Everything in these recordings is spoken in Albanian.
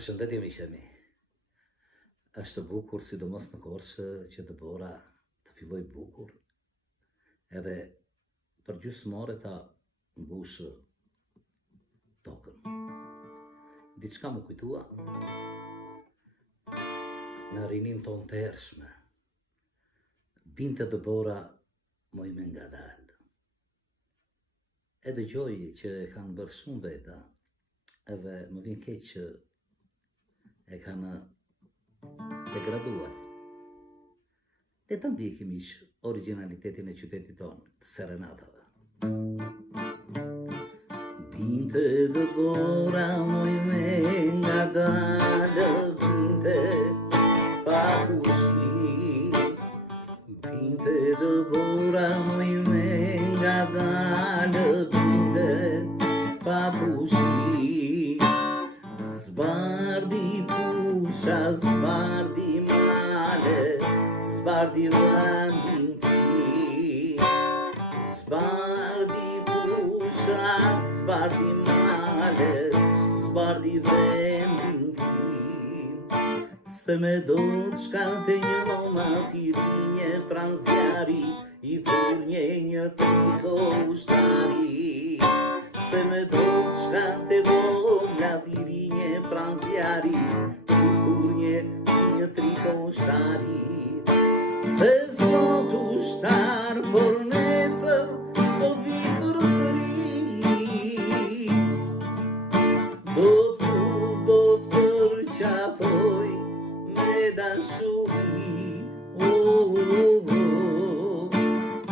Përshëndetje miqemi. Është bukur sidomos në Korçë që Debora të filloj bukur, edhe për gjysmore ta mbushë tokën. Diçka më kujtua në rinin ton të ershme. Binte Debora moj me ngadalë. E dëgjoj që e kanë bërë shumë veta, edhe më vjen keq që e kanë degraduar. Le ta ndjekim ish originalitetin e qytetit tonë, të serenatave. Binte Debora moj me ngadalë, binte pa kushi. Binte Debora moj me ngadalë, binte pa kushi. Zbardi fusha, zbardi male, zbardi vendin ti. Zbardi fusha, zbardi male, zbardi vendin ti. Se me do të shkante një matirinje pran zjari, i furnje një triko ushtari. Se me do të shkante vogla tirinje pran zjari, i furnje një triko ushtari. Se zot ushtar, por nesër do vi përsëri. Do të përqafoj me dashuri.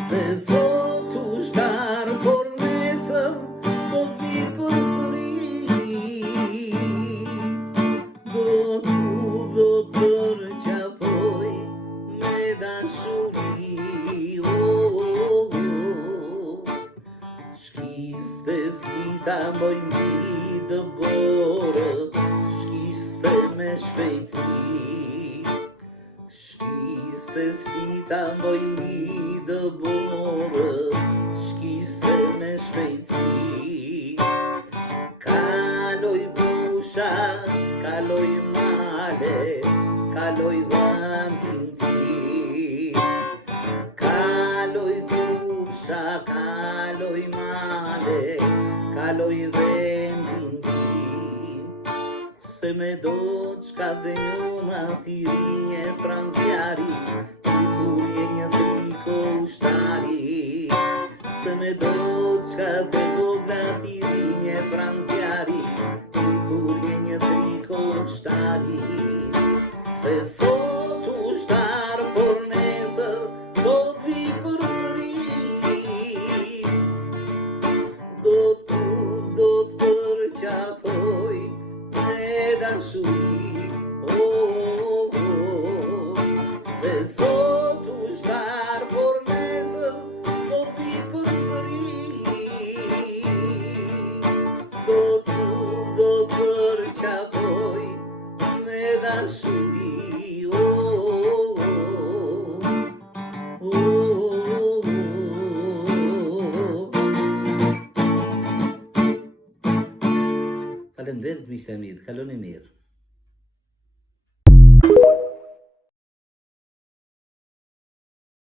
Se zot ushtar, por nesër do vi përsëri. Do të përqafoj me dashuri. Shkiste s'lita moj mbi Deborë, shkiste me shpejtësi. Shkiste s'lita moj mbi Deborë, shkiste me shpejtësi. Kaloj fusha, kaloj male, kaloj vendin ti. Kaloj fusha, kaloj male, kaloj vendin ti. Se me do qka dhe një matirinje pran zjari, i furnje një triko ushtari. Se me do qka dhe vogla tirinje pran zjari, i furnje një triko ushtari. Se sot ushtar, por nesër do vi përsëri. Do të përqafoj me dashuri. Se sot ushtar, por nesër do vi përsëri. Do të përqafoj me dashuri. Faleminderit miqtë e mirë, kaloni mirë.